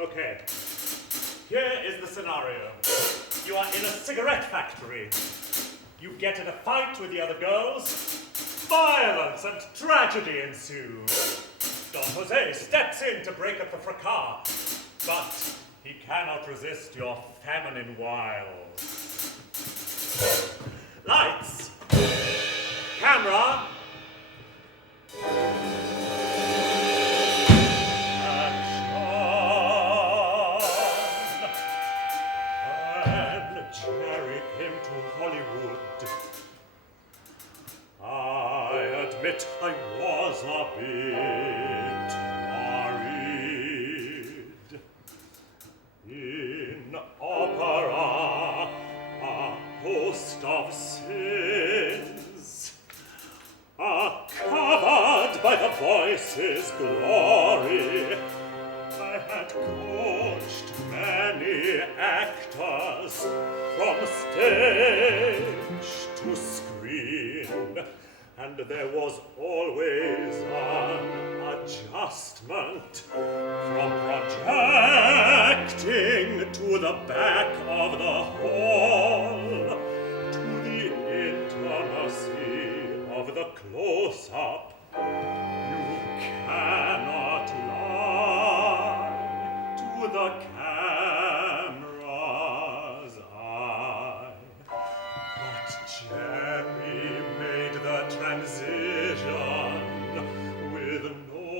Okay, here is the scenario. You are in a cigarette factory. You get in a fight with the other girls. Violence and tragedy ensues. Don Jose steps in to break up the fracas, but he cannot resist your feminine wiles. Lights! Camera! Jerry came to Hollywood. I admit I was a bit worried. In opera, a host of sins are covered by the voice's glory. I had coached many actors from stage to screen, and there was always an adjustment from projecting to the back of the hall to the intimacy of the close-up. You cannot lie to the camera's eye. But Jerry made the transition with no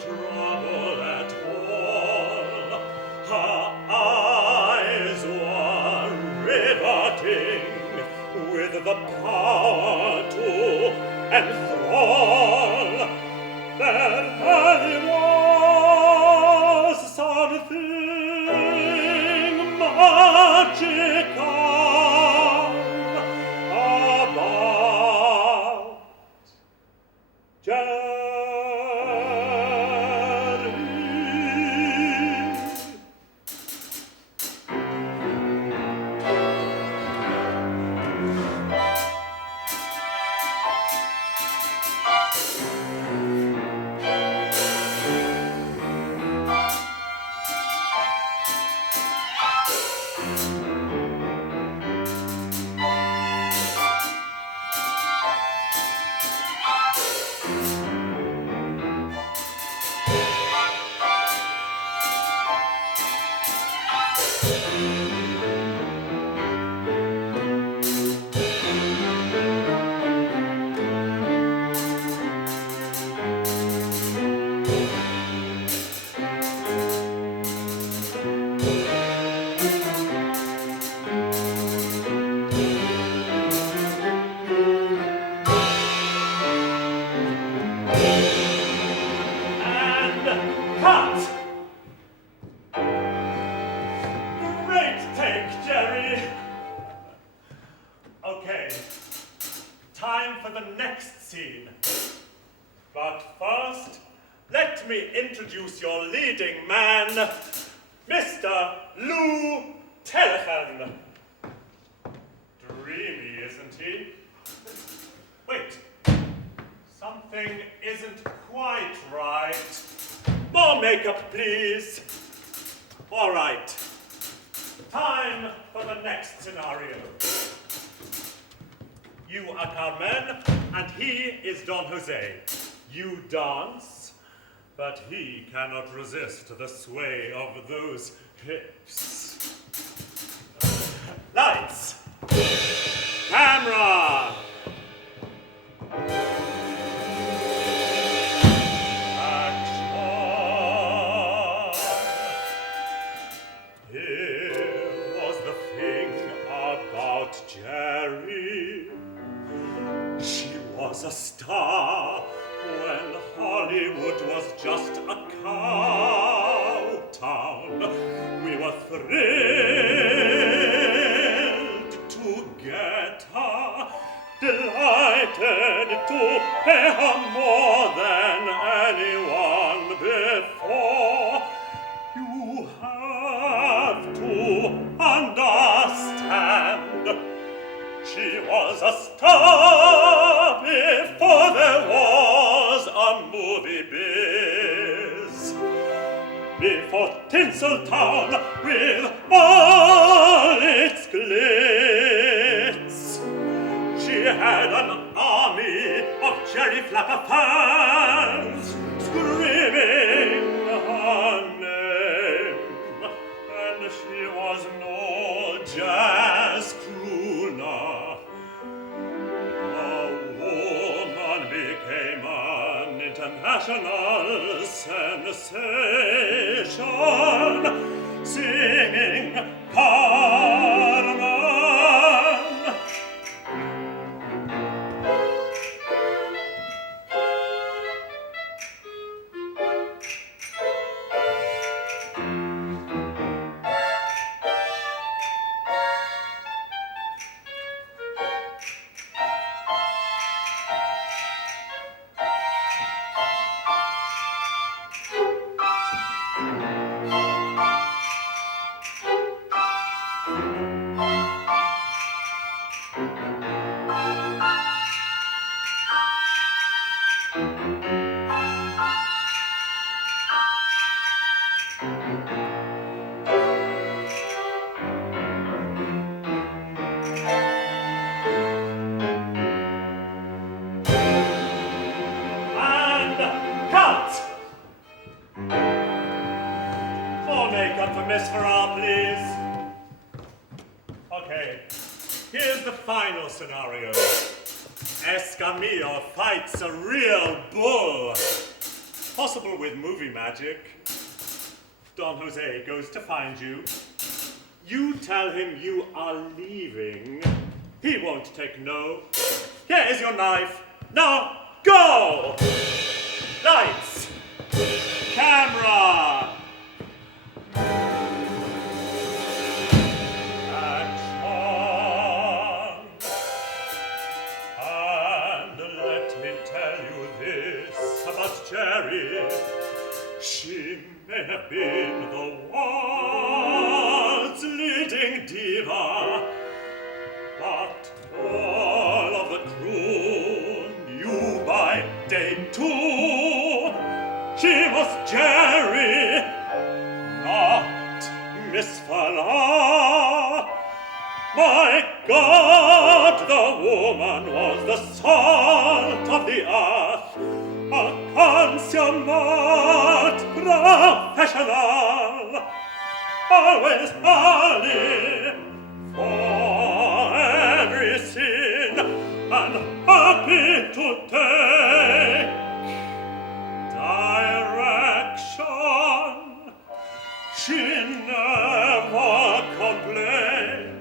trouble at all. Her eyes were riveting with the power to enthrall. There was something magical about Jerry. Introduce your leading man, Mr. Lou Telephone. Dreamy, isn't he? Wait, something isn't quite right. More makeup, please. All right. Time for the next scenario. You are Carmen, and he is Don Jose. You dance, but he cannot resist the sway of those hips. Lights! Camera! was a star when Hollywood was just a cow town. We were thrilled to get her, delighted to pay her more than anyone before. You have to understand, she was a star before there was a movie biz. Before Tinseltown with all its glitz. She had an army of Jerry Flapper fans screaming her name. And she was no jazz crooner. A woman became an international sensation, singing Carmen. Miss Farrar, please. Okay, here's the final scenario. Escamillo fights a real bull. Possible with movie magic. Don Jose goes to find you. You tell him you are leaving. He won't take no. Here is your knife. Now, go! Lights! Camera! Jerry, she may have been the world's leading diva, but all of the crew knew by day two she was Jerry, not Miss Farrar. My God, the woman was the salt of the earth, a consummate professional, always early for every scene and happy to take direction. She never complained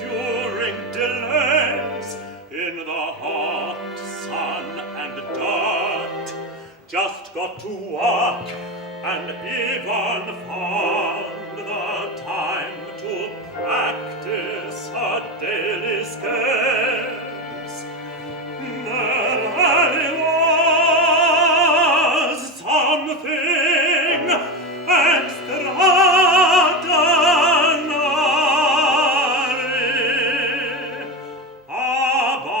during delays in the hot sun and dirt. Just got to work and even found the time to practice her daily scales. There really was something extraordinary about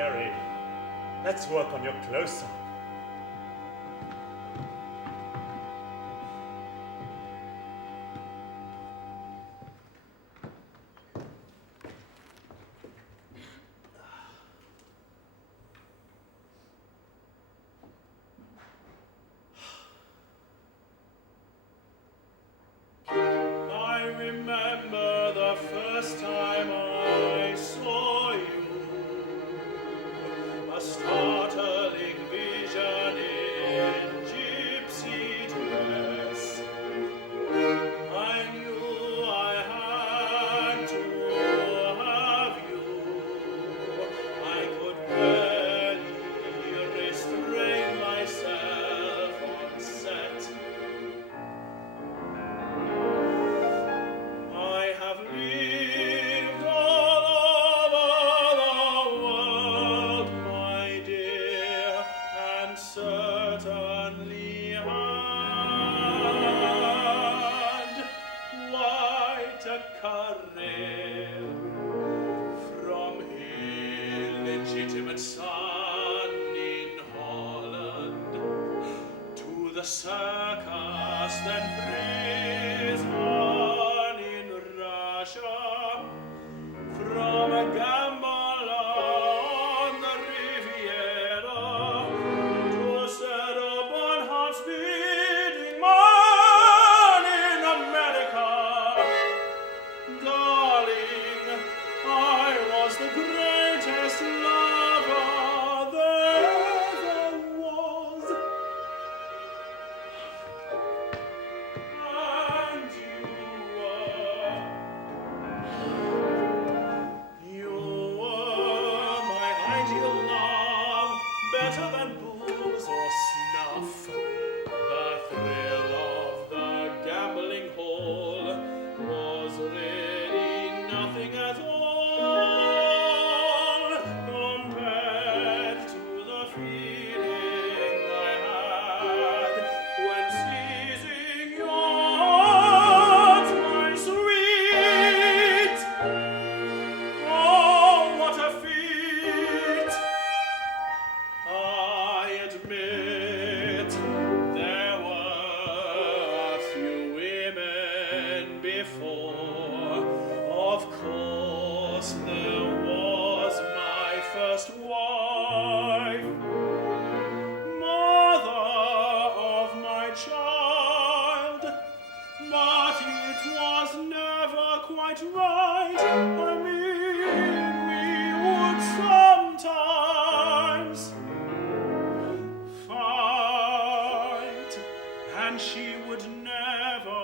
Jerry, let's work on your close-up. I remember the first time I saw you, a startling vision in gypsy dress. I knew I had to have you. I could barely restrain myself on set. I have lived all over the world, my dear, and certainly had quite a career. From illegitimate son in Holland to the circus, then prison in Russia, from a gambler on the Riviera to a Cerebon heart's beating man in America. Darling, I was the greatest lover there ever was. And you were my ideal love, better than booze or snuff. The thrill of the gambling hall was really nothing at all compared to the feeling I had when seizing your arms, my sweet. Oh, what a feat! I admit there were a few women before. Of course, there was my first wife, mother of my child, but it was never quite right. I mean, we would sometimes fight, and she would never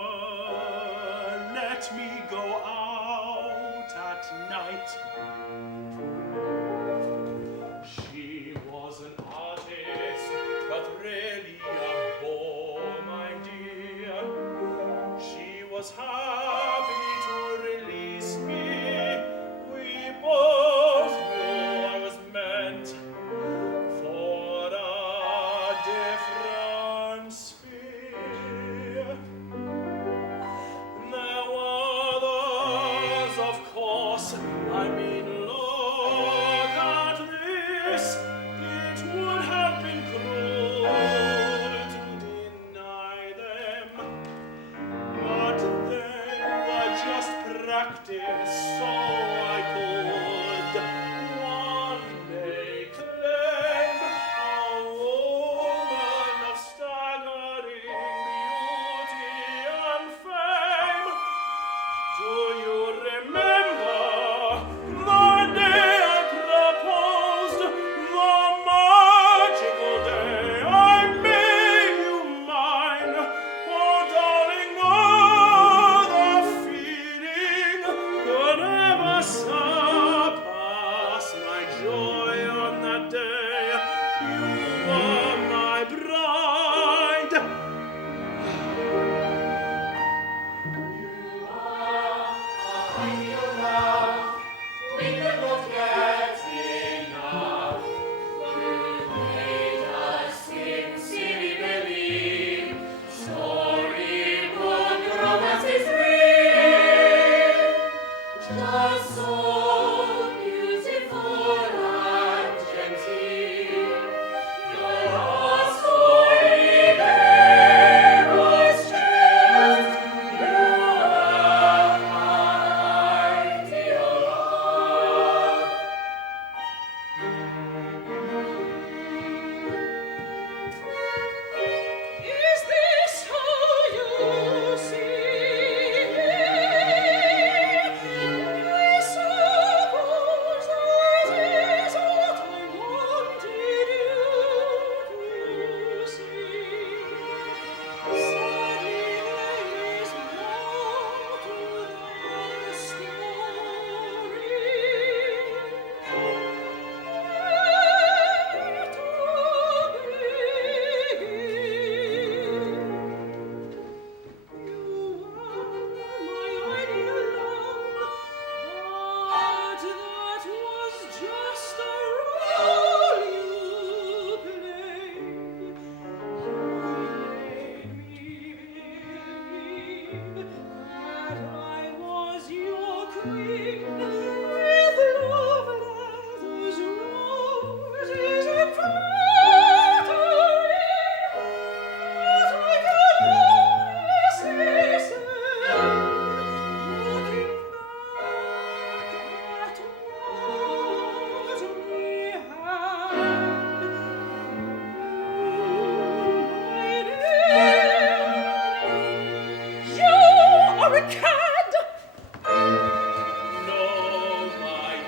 let me go out at night. She was an artist, but really a bore, my dear. She was happy to release me. We both knew I was meant for a different sphere. There were others, of course. I mean, look at this. It would have been cruel to deny them, but they were just practice, so I could one day claim a woman of staggering beauty and fame. Do you remember the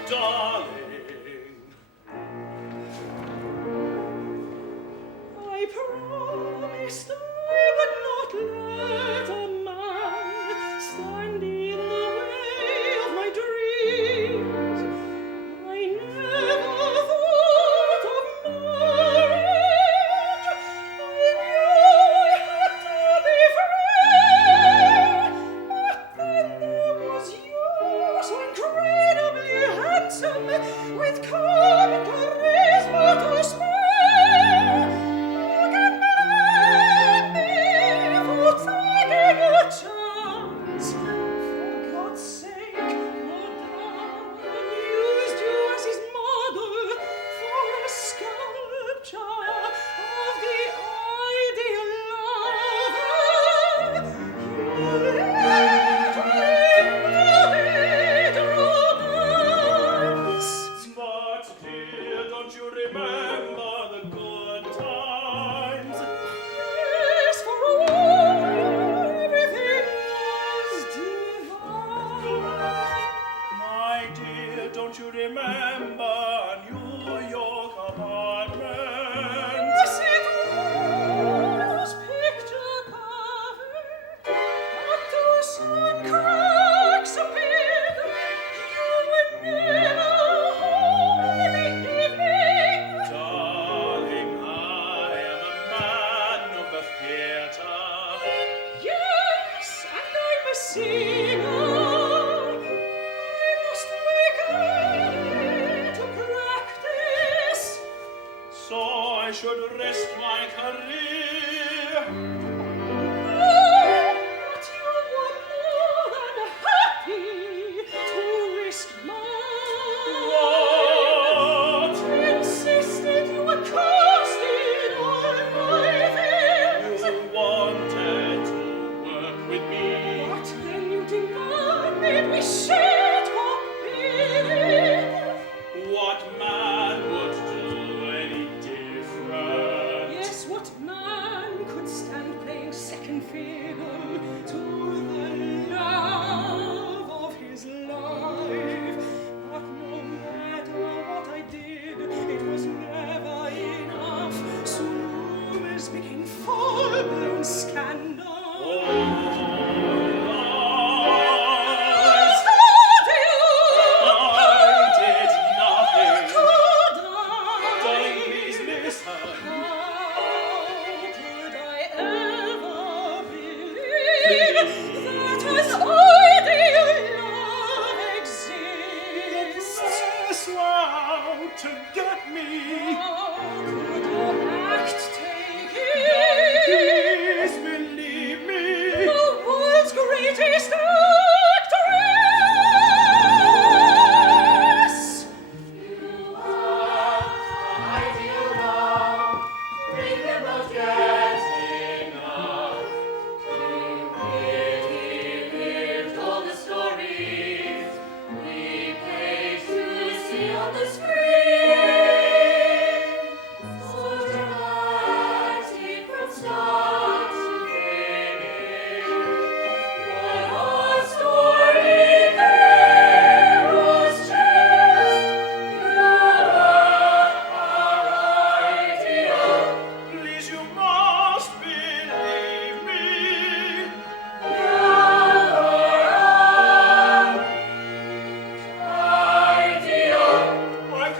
darling. I promised I would not let a man stand in the way of my dreams. I never thought of marriage. I knew I had to be free. But then there was you, so incredibly handsome, with comic charisma to spare. Who can blame me for taking a chance? For God's sake, Rodin used you as his model for a sculpture of the ideal lover. You literally embodied romance. But dear, don't you remember the good times? Yes, for all everything was divine. My dear, don't you remember New York apartments? Yes, it was picture perfect, but though some cracks appeared, you were never home in the evening. Darling, I am a man of the theatre. Yes, and I'm a singer. I must make early to practice. So I should rest my career. But you were more than happy to risk mine. What? Insisted you were casting all my fears. You wanted to work with me. But then you demanded we share top billing. What man would do any different? Yes, what man could stand playing second fiddle to the love of his life? But no matter what I did, it was never enough. Soon rumors became full-blown scandal. Lies. I did nothing. Darling, please listen. Could I ever believe that an ideal love exists? Press out to get me. Could your act take it? Please believe me. The world's greatest actress! Please, you must believe me. I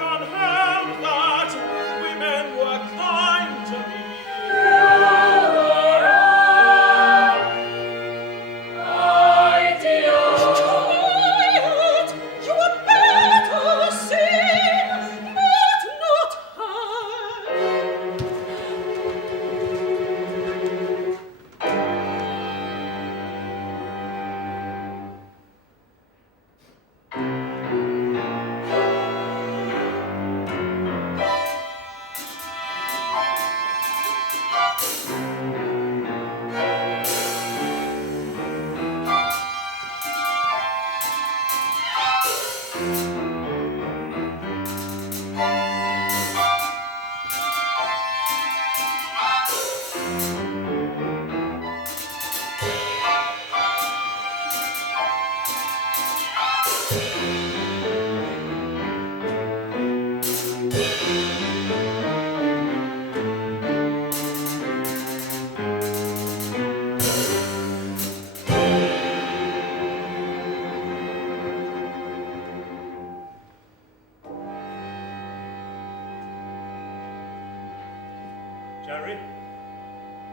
Jerry,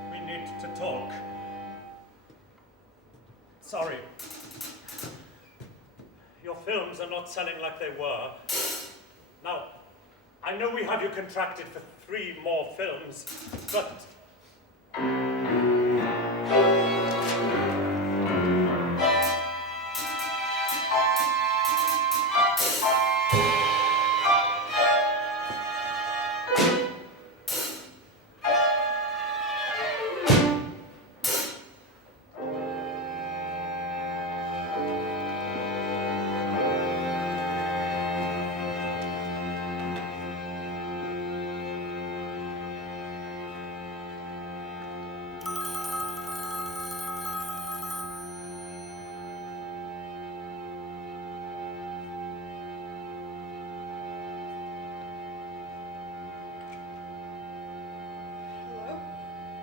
we need to talk. Sorry. Your films are not selling like they were. Now, I know we have you contracted for 3 more films, but...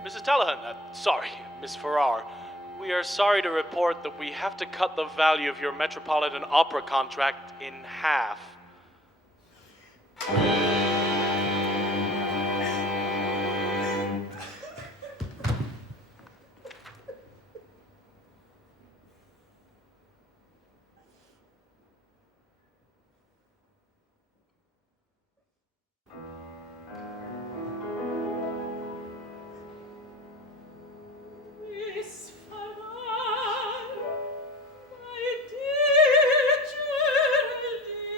Mrs. Tallahan, sorry, Miss Farrar. We are sorry to report that we have to cut the value of your Metropolitan Opera contract in half. Miss Farrar, my dear Geraldine.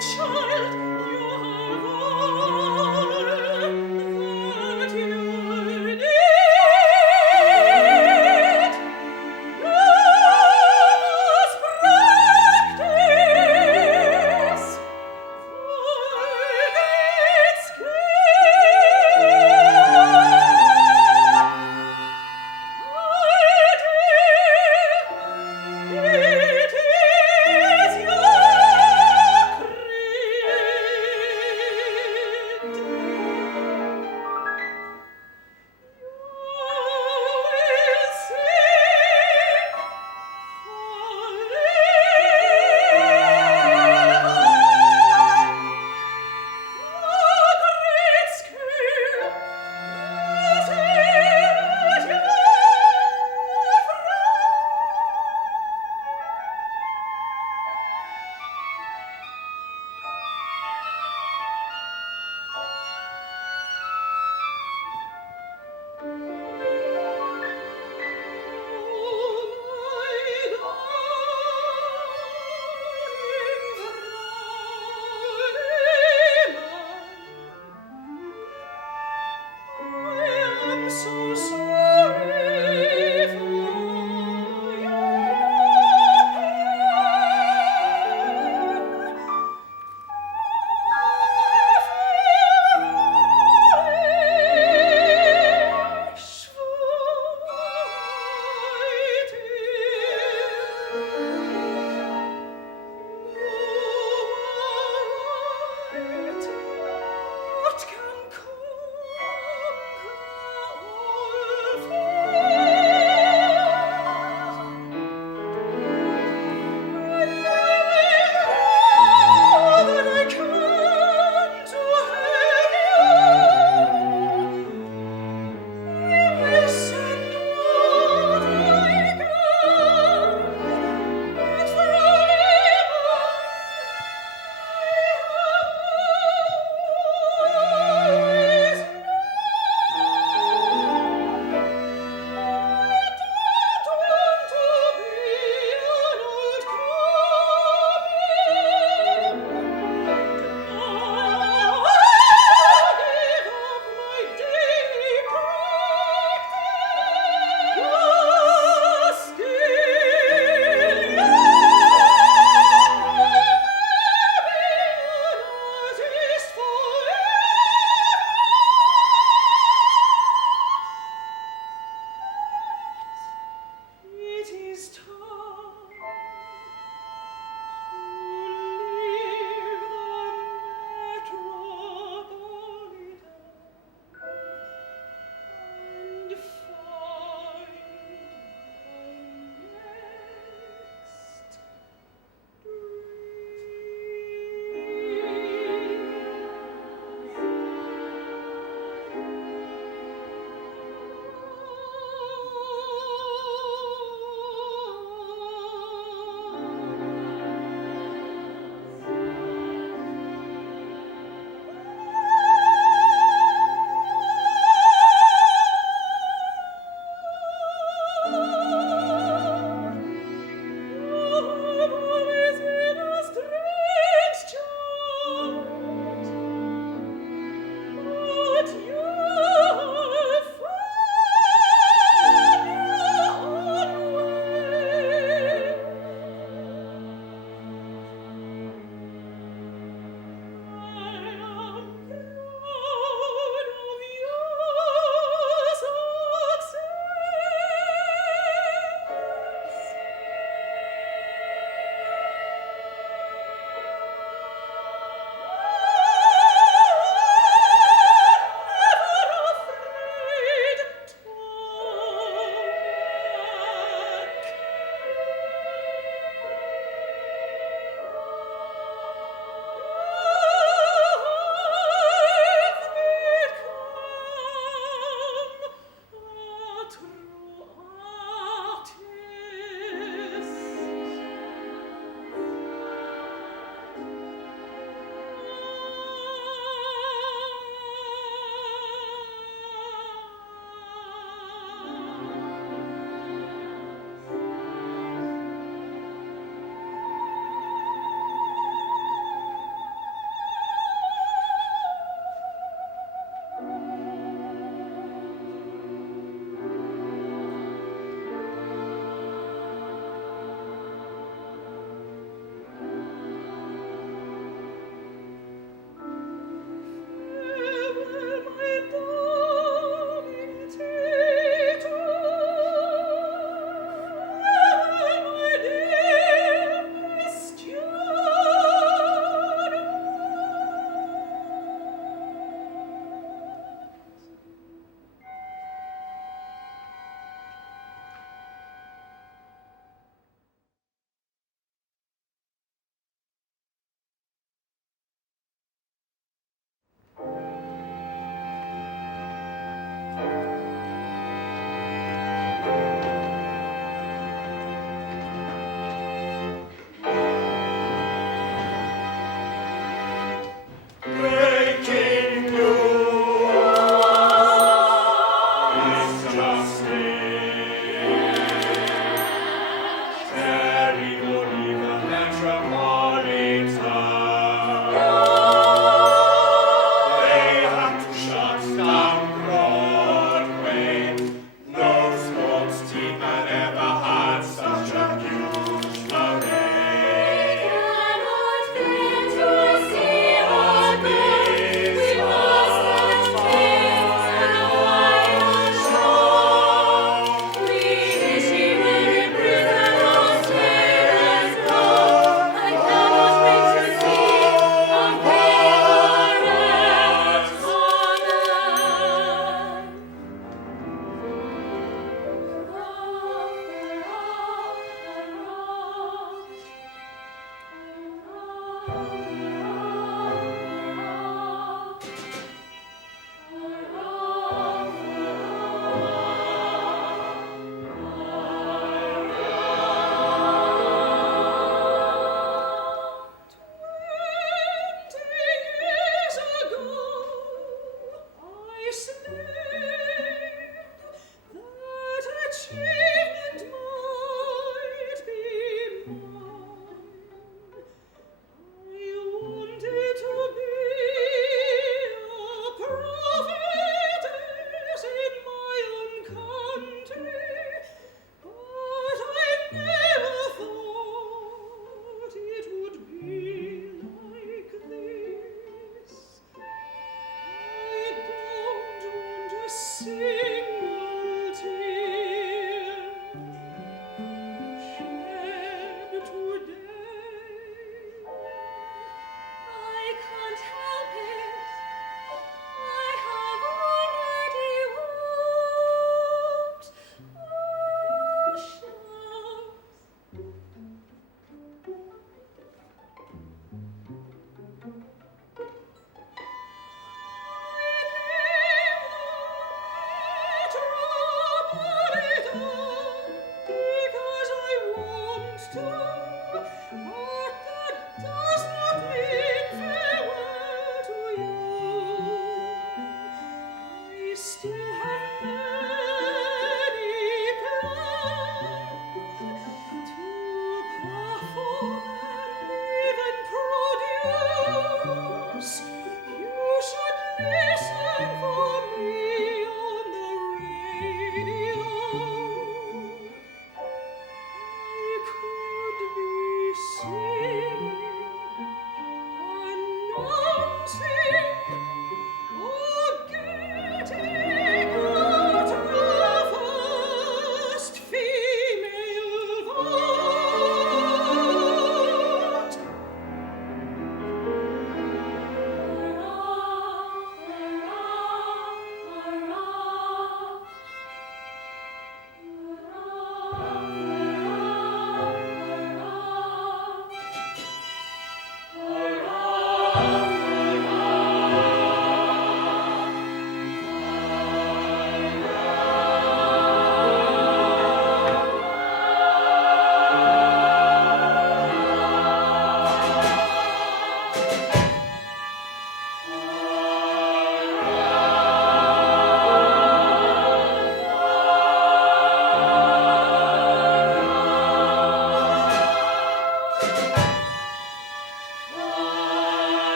child, you have all that you need. You must practice for great skill. It is your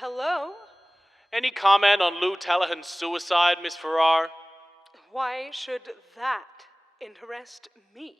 Hello? Any comment on Lou Tellahan's suicide, Miss Farrar? Why should that interest me?